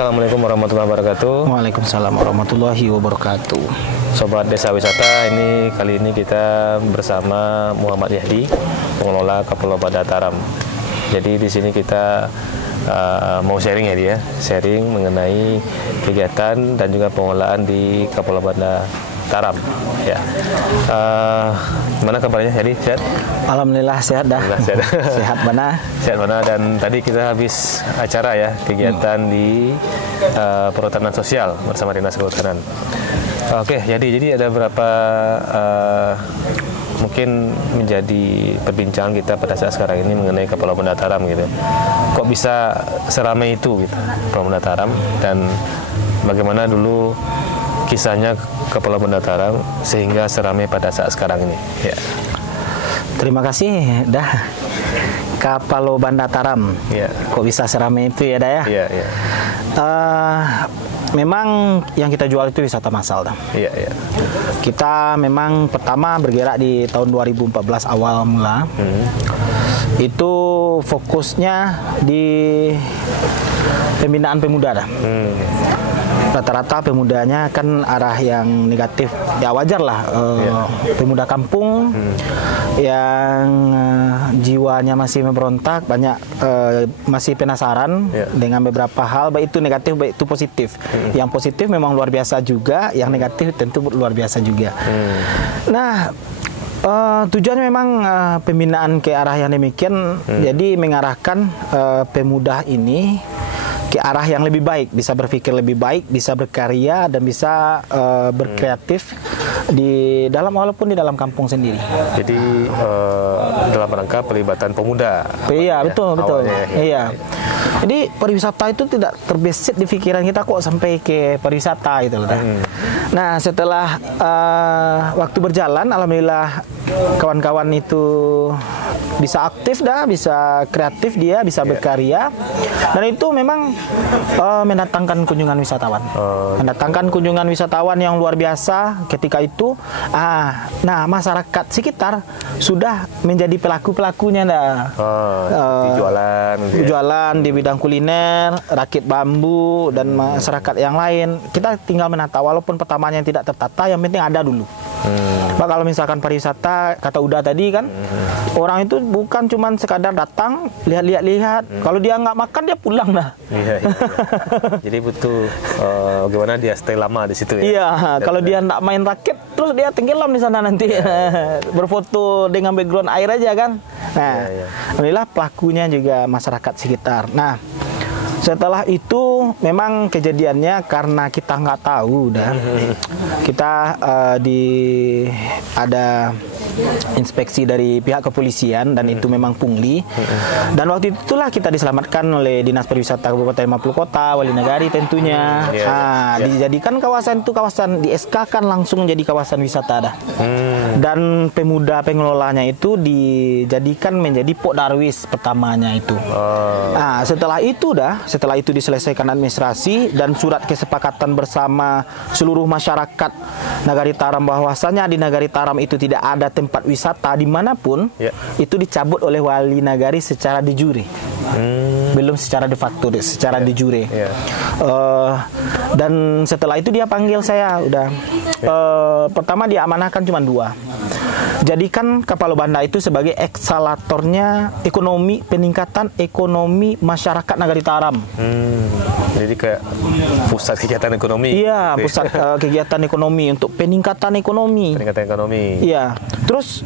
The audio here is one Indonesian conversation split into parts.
Assalamualaikum warahmatullahi wabarakatuh. Waalaikumsalam warahmatullahi wabarakatuh. Sobat Desa Wisata, kali ini kita bersama Muhammad Yahdi, pengelola Kapal Banda Taram. Jadi di sini kita mau sharing ya dia, sharing mengenai kegiatan dan juga pengelolaan di Kapal Banda Taram. Ya, gimana kabarnya Yahdi? Sehat? Alhamdulillah sehat dah. Sehat. Sehat mana? Sehat mana? Dan tadi kita habis acara ya, kegiatan di perhutanan sosial bersama Dinas Kehutanan. Oke, jadi ada beberapa mungkin menjadi perbincangan kita pada saat sekarang ini mengenai Kapal Banda Taram gitu. Kok bisa seramai itu gitu Kapal Banda Taram, dan bagaimana dulu kisahnya Kapal Banda Taram sehingga seramai pada saat sekarang ini. Ya. Terima kasih dah. Kapal Banda Taram. Ya. Kok bisa seramai itu ya dah ya? Iya, iya. Memang yang kita jual itu wisata massal dah. Iya, iya. Kita memang pertama bergerak di tahun 2014 awal mula. Itu fokusnya di pembinaan pemuda dah. Rata-rata pemudanya kan arah yang negatif, ya wajar lah. Pemuda kampung yang jiwanya masih memberontak, banyak masih penasaran dengan beberapa hal, baik itu negatif baik itu positif. Yang positif memang luar biasa juga, yang negatif tentu luar biasa juga. Nah, tujuannya memang pembinaan ke arah yang demikian, jadi mengarahkan pemuda ini ke arah yang lebih baik, bisa berpikir lebih baik, bisa berkarya dan bisa berkreatif di dalam, walaupun di dalam kampung sendiri. Jadi dalam rangka pelibatan pemuda. Iya, betul. Awalnya, iya. Jadi pariwisata itu tidak terbesit di pikiran kita kok sampai ke pariwisata gitu loh. Nah, setelah waktu berjalan, alhamdulillah kawan-kawan itu bisa aktif dah, bisa kreatif dia, bisa berkarya, dan itu memang mendatangkan kunjungan wisatawan, mendatangkan kunjungan wisatawan yang luar biasa ketika itu. Nah, masyarakat sekitar sudah menjadi pelaku-pelakunya dah. Jualan di bidang kuliner, rakit bambu dan masyarakat yang lain. Kita tinggal menata, walaupun pertamanya tidak tertata, yang penting ada dulu. Bah, kalau misalkan pariwisata, kata Uda tadi kan, orang itu bukan cuma sekadar datang lihat. Kalau dia nggak makan dia pulang dah. Iya. Jadi butuh bagaimana dia stay lama di situ ya. Iya, kalau dia nggak main rakit terus dia tenggelam di sana nanti. Berfoto dengan background air aja kan. Nah, alhamdulillah pelakunya juga masyarakat sekitar. Nah, setelah itu memang kejadiannya karena kita nggak tahu dah. Kita ada inspeksi dari pihak kepolisian dan itu memang pungli. Dan waktu itulah kita diselamatkan oleh Dinas Pariwisata Kabupaten 50 Kota, Wali Nagari tentunya. Dijadikan kawasan itu di SK kan langsung jadi kawasan wisata dah. Dan pemuda pengelolanya itu dijadikan menjadi Pok Darwis pertamanya itu. Nah, setelah itu diselesaikan administrasi dan surat kesepakatan bersama seluruh masyarakat Nagari Taram bahwasanya di Nagari Taram itu tidak ada tempat wisata dimanapun, itu dicabut oleh Wali Nagari secara de jure. Belum secara de facto, secara de jure. Dan setelah itu dia panggil saya, pertama dia amanahkan cuma 2. Jadikan Kapal Banda itu sebagai eksalatornya ekonomi, peningkatan ekonomi masyarakat Nagari Taram. Jadi kayak pusat kegiatan ekonomi. Iya, pusat kegiatan ekonomi untuk peningkatan ekonomi. Peningkatan ekonomi. Iya. Terus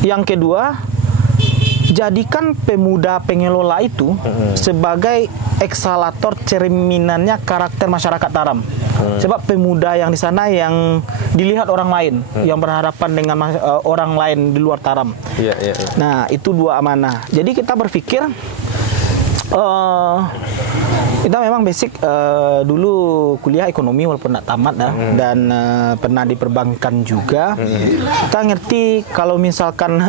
yang kedua, jadikan pemuda pengelola itu sebagai eksalator cerminannya karakter masyarakat Taram. Sebab pemuda yang di sana yang dilihat orang lain, yang berhadapan dengan orang lain di luar Taram. Nah, itu 2 amanah. Jadi kita berpikir, kita memang basic dulu kuliah ekonomi walaupun tidak tamat dah, dan pernah di perbankan juga. Kita ngerti kalau misalkan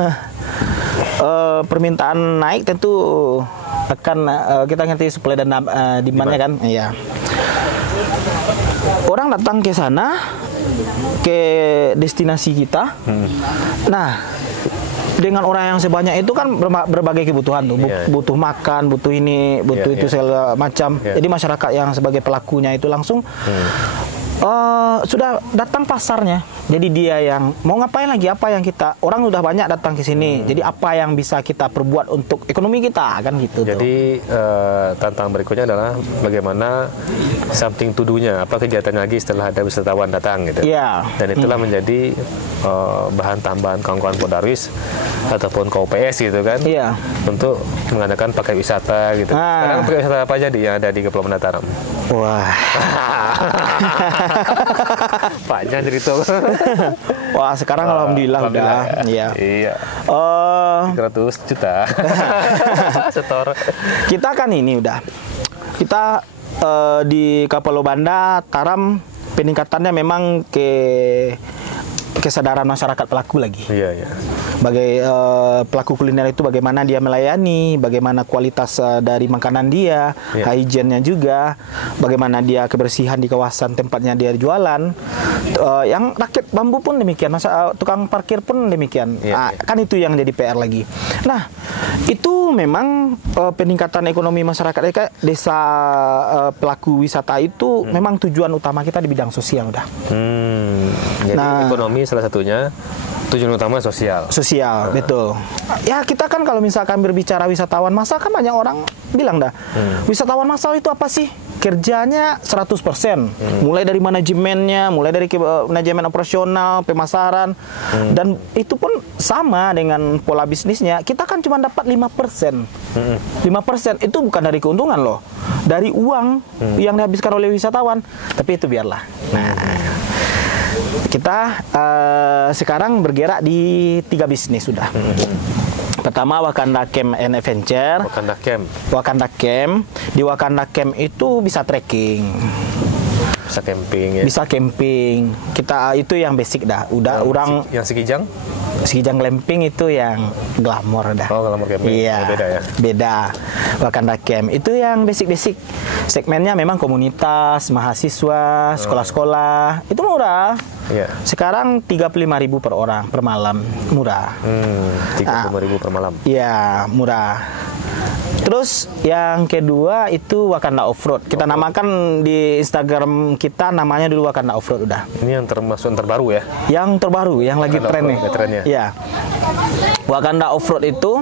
permintaan naik tentu akan kita ngerti supply dan demand-nya kan. Iya. Orang datang ke sana, ke destinasi kita. Nah, dengan orang yang sebanyak itu kan berbagai kebutuhan tuh, butuh makan, butuh ini, butuh itu segala macam. Jadi masyarakat yang sebagai pelakunya itu langsung sudah datang pasarnya. Jadi dia yang mau ngapain lagi, apa yang orang udah banyak datang ke sini. Jadi apa yang bisa kita perbuat untuk ekonomi kita kan gitu. Jadi tantangan berikutnya adalah bagaimana something to do-nya, apa kegiatan lagi setelah ada wisatawan datang gitu. Dan itulah menjadi bahan tambahan kawan-kawan Podarwis ataupun KUPS gitu kan. Untuk mengadakan paket wisata gitu. Sekarang paket wisata apa aja yang ada di Kepulauan Dataram? Wah. Panjang cerita. Wah, sekarang alhamdulillah udah. Iya. 300 juta. Setor. Kita kan ini udah. Kita di Kepulauan Dataram peningkatannya memang kesadaran masyarakat pelaku lagi. Bagai pelaku kuliner itu bagaimana dia melayani, bagaimana kualitas dari makanan dia, hygiene-nya juga, bagaimana dia kebersihan di kawasan tempatnya dia jualan. Yang rakit bambu pun demikian, tukang parkir pun demikian. Kan itu yang jadi PR lagi. Nah, itu memang peningkatan ekonomi masyarakat desa pelaku wisata itu memang tujuan utama kita di bidang sosial udah. Jadi ekonomi salah satunya, tujuan utama sosial. Betul. Ya kita kan kalau misalkan berbicara wisatawan massal kan banyak orang bilang dah, wisatawan massal itu apa sih? Kerjanya 100%. Mulai dari manajemennya, mulai dari manajemen operasional, pemasaran, dan itu pun sama dengan pola bisnisnya. Kita kan cuma dapat 5%. 5% itu bukan dari keuntungan loh, dari uang yang dihabiskan oleh wisatawan. Tapi itu biarlah. Nah, kita sekarang bergerak di 3 bisnis sudah. Pertama Wakanda Camp and Adventure. Wakanda Camp. Di Wakanda Camp itu bisa trekking. Bisa camping ya. Bisa camping. Kita itu yang basic dah. Udah orang yang Sekijang? Sekijang glamping itu yang glamor dah. Oh, glamor camping. Iya. Beda ya. Beda. Wakanda Camp itu yang basic-basic. Segmennya memang komunitas, mahasiswa, sekolah-sekolah. Itu murah. Sekarang 35.000 per orang per malam, murah. 35.000 per malam. Iya, murah. Terus yang kedua itu Wakanda Offroad. Kita namakan di Instagram kita namanya dulu Wakanda Offroad udah. Ini yang termasuk yang terbaru ya? Yang terbaru, yang lagi tren nih. Iya. Wakanda Offroad itu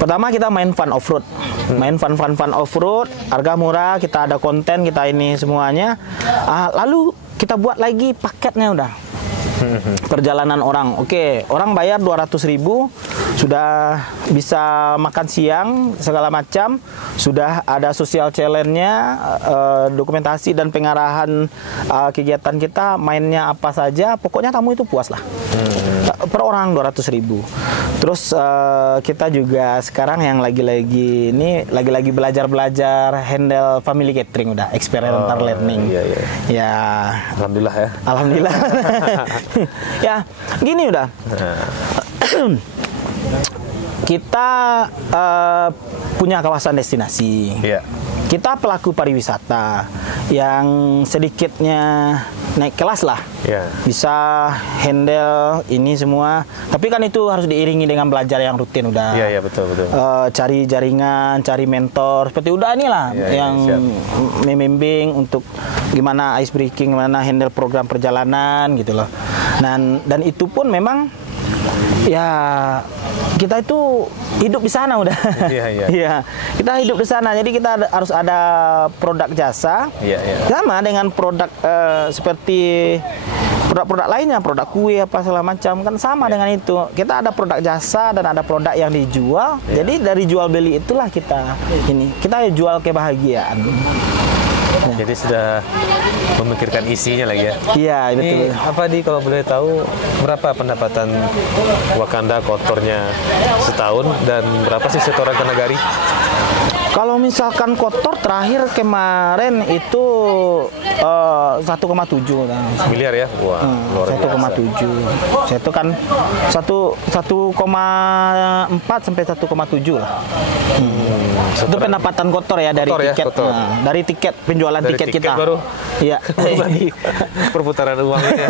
pertama kita main fun offroad. Main fun offroad, harga murah, kita ada konten, kita ini semuanya. Lalu kita buat lagi paketnya udah. Perjalanan orang, orang bayar 200.000 sudah bisa makan siang segala macam, sudah ada social challenge-nya, dokumentasi dan pengarahan kegiatan kita, mainnya apa saja, pokoknya tamu itu puas lah. Per orang 200.000. Terus kita juga sekarang yang lagi-lagi belajar handle family catering udah, experiential learning. Ya, alhamdulillah ya. Alhamdulillah. Ya, gini udah. Kita punya kawasan destinasi. Kita pelaku pariwisata yang sedikitnya naik kelas lah. Bisa handle ini semua. Tapi kan itu harus diiringi dengan belajar yang rutin udah. Betul. Cari jaringan, cari mentor. Seperti udah inilah yang membimbing untuk gimana ice breaking, gimana handle program perjalanan gitu loh. Dan itu pun memang ya kita itu hidup di sana udah. Iya. Kita hidup di sana. Jadi kita harus ada produk jasa. Sama dengan produk seperti produk-produk lainnya, produk kue apa segala macam kan sama dengan itu. Kita ada produk jasa dan ada produk yang dijual. Jadi dari jual beli itulah kita jual kebahagiaan. Jadi sudah memikirkan isinya lagi ya. Iya, betul. Ini apa kalau boleh tahu berapa pendapatan Wakanda kotornya setahun dan berapa sih setoran ke Nagari? Kalau misalkan kotor terakhir kemarin itu 1,7 miliar ya. Wah, luar biasa. 1,7. Itu kan 1,4 sampai 1,7 lah. Itu pendapatan kotor ya dari tiket. Dari tiket penjualan penjualan Dari tiket kita. baru. Iya. Perputaran uang ini ya.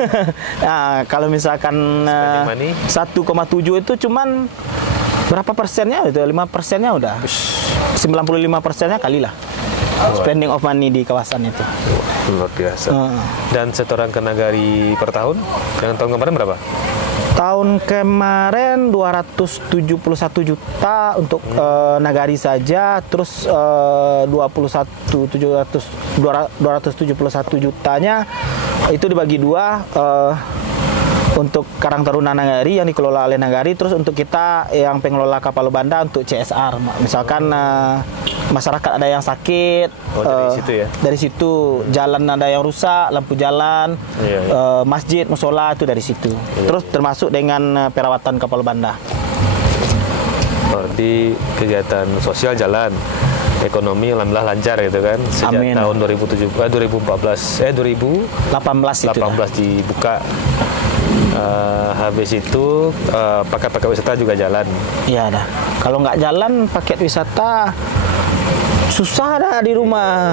Nah, kalau misalkan 1,7 itu cuman berapa persennya itu? 5%-nya udah. 95%-nya kali lah. Spending of money di kawasan itu. Luar biasa. Dan setoran ke Nagari per tahun? Yang tahun kemarin berapa? Tahun kemarin 271 juta untuk Nagari saja, terus 271 jutanya itu dibagi dua, untuk Karang Taruna Nagari yang dikelola oleh Nagari, terus untuk kita yang pengelola kapal banda untuk CSR. Misalkan masyarakat ada yang sakit, dari situ ya? Dari situ. Jalan ada yang rusak, lampu jalan, masjid, musola itu dari situ. Terus termasuk dengan perawatan kapal banda. Di kegiatan sosial jalan, ekonomi alhamdulillah lancar gitu kan. Sejak Amin. tahun 2018 dibuka. Habis itu paket-paket wisata juga jalan. Iya dah. Kalau nggak jalan paket wisata susah dah di rumah.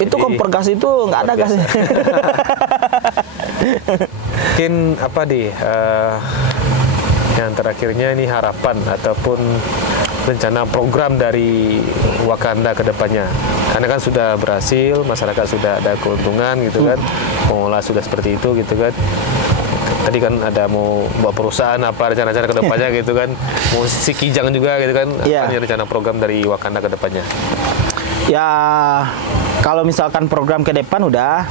Itu kompor gas itu nggak ada gasnya. Mungkin apa yang terakhirnya ini harapan ataupun rencana program dari Wakanda ke depannya. Karena kan sudah berhasil, masyarakat sudah ada keuntungan gitu kan. Pengelola sudah seperti itu gitu kan. Tadi kan ada mau buat perusahaan apa rencana-rencana ke depannya gitu kan. Mau si Kijang juga gitu kan. Apa rencana program dari Wakanda ke depannya? Ya, kalau misalkan program ke depan udah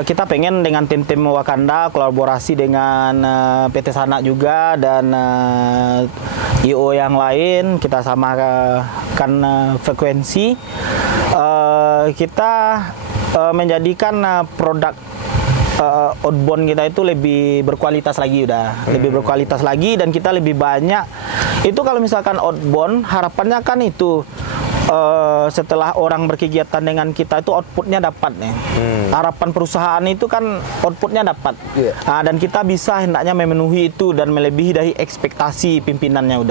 kita pengen dengan tim-tim Wakanda kolaborasi dengan PT Sanak juga dan IO yang lain, kita samakan frekuensi. Kita menjadikan produk outbound kita itu lebih berkualitas lagi lebih berkualitas lagi, dan kita lebih banyak. Itu kalau misalkan outbound harapannya kan itu setelah orang berkegiatan dengan kita itu outputnya dapat nih. Harapan perusahaan itu kan outputnya dapat. Dan kita bisa hendaknya memenuhi itu dan melebihi dari ekspektasi pimpinannya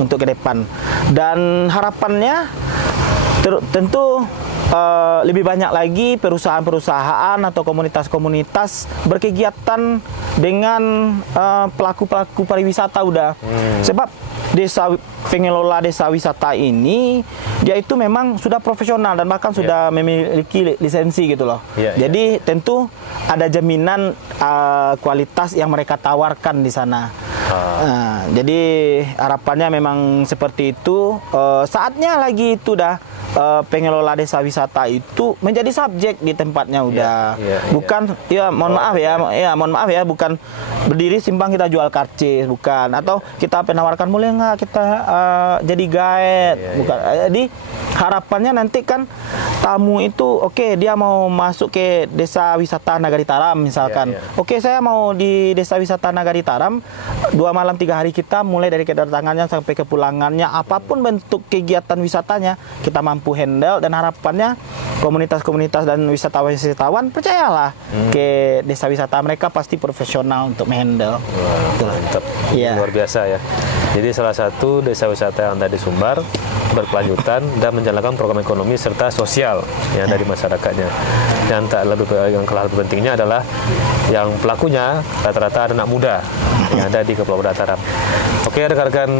untuk ke depan. Dan harapannya tentu lebih banyak lagi perusahaan-perusahaan atau komunitas-komunitas berkegiatan dengan pelaku-pelaku pariwisata sebab pengelola desa wisata ini dia itu memang sudah profesional dan bahkan sudah memiliki lisensi gitu loh. Jadi tentu ada jaminan kualitas yang mereka tawarkan di sana. Jadi harapannya memang seperti itu. Saatnya lagi itu pengelola desa wisata itu menjadi subjek di tempatnya bukan mohon maaf ya, bukan berdiri simpang kita jual karcis, bukan, atau kita penawarkan boleh nggak kita jadi guide, bukan. Jadi harapannya nanti kan tamu itu dia mau masuk ke desa wisata Nagari Taram misalkan. Saya mau di desa wisata Nagari Taram 2 malam 3 hari, kita mulai dari kedatangannya sampai kepulangannya, apapun bentuk kegiatan wisatanya kita mampu handle. Dan harapannya komunitas-komunitas dan wisatawan percayalah ke desa wisata mereka pasti profesional untuk menghandle. Mantap. Luar biasa ya. Jadi salah satu desa wisata yang ada di Sumbar berkelanjutan dan menjalankan program ekonomi serta sosial yang dari masyarakatnya. Dan yang lebih pentingnya adalah yang pelakunya rata-rata anak muda yang ada di Kepulauan Taram. Oke, rekan-rekan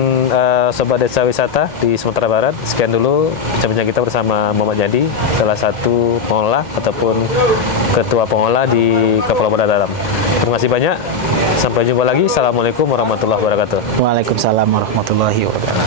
Sobat Desa Wisata di Sumatera Barat, sekian dulu bincang-bincang kita bersama Muhammad Jadi, salah satu pengelola ataupun ketua pengelola di Kepulauan Taram. Terima kasih banyak. Sampai jumpa lagi. Assalamualaikum warahmatullahi wabarakatuh. Waalaikumsalam warahmatullahi wabarakatuh.